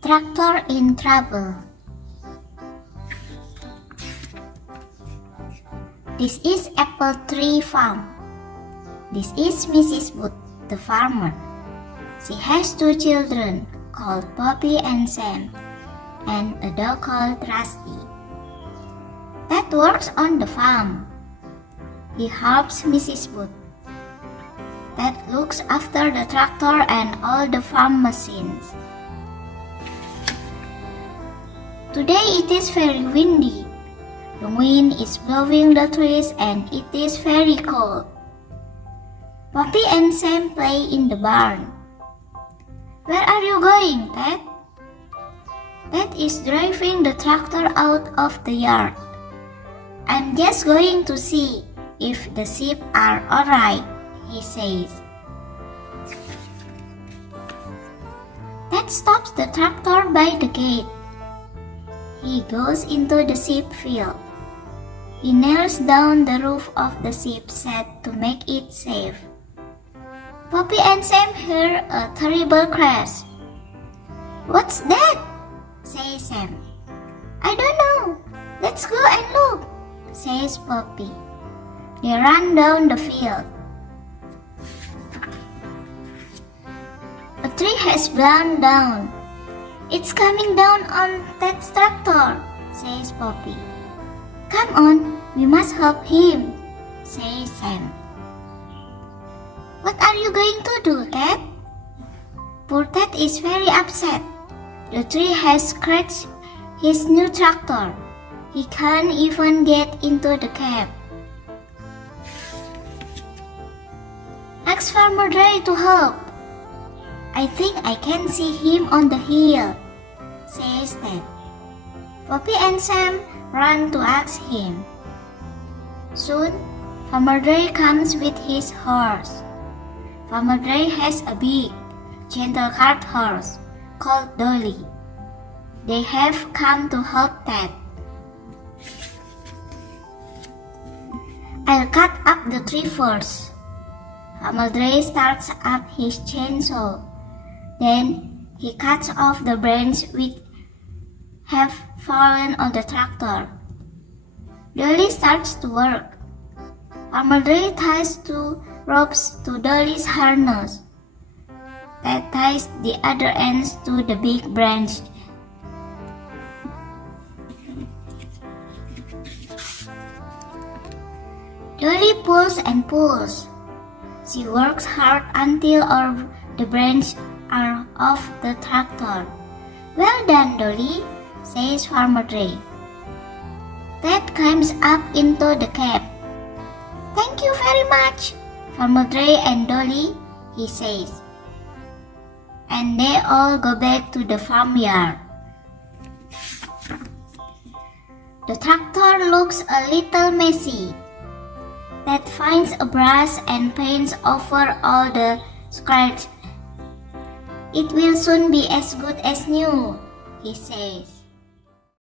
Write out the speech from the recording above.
Tractor in trouble. This is apple tree farm. This is Mrs. Wood, the farmer. She has two children called Poppy and Sam, and a dog called Rusty. Ted works on the farm. He helps Mrs. Wood. Ted looks after the tractor and all the farm machines. Today it is very windy. The wind is blowing the trees and it is very cold. Poppy and Sam play in the barn. Where are you going, Ted? Ted is driving the tractor out of the yard. I'm just going to see if the sheep are alright, he says. Ted stops the tractor by the gate. He goes into the sheep field. He nails down the roof of the sheep shed to make it safe. Poppy and Sam hear a terrible crash. What's that? Says Sam. I don't know. Let's go and look, says Poppy. They run down the field. A tree has blown down. It's coming down on Ted's tractor, says Poppy. Come on, we must help him, says Sam. What are you going to do, Ted? Poor Ted is very upset. The tree has scratched his new tractor. He can't even get into the cab. Ask Farmer Dre to help. I think I can see him on the hill, says Ted. Poppy and Sam run to ask him. Soon, Farmer Dre comes with his horse. Farmer Dre has a big, gentle cart horse called Dolly. They have come to help Ted. I'll cut up the tree first. Farmer Dre starts up his chainsaw. Then he cuts off the branches which have fallen on the tractor. Dolly starts to work. Farmer Dre ties two ropes to Dolly's harness. Ted ties the other ends to the big branch. Dolly pulls and pulls. She works hard until all the branches are off the tractor. Well done, Dolly, says Farmer Dre. Ted climbs up into the cab. Thank you very much, Farmer Dre and Dolly, he says. And they all go back to the farmyard. The tractor looks a little messy. Ted finds a brush and paints over all the scratches. It will soon be as good as new, he says.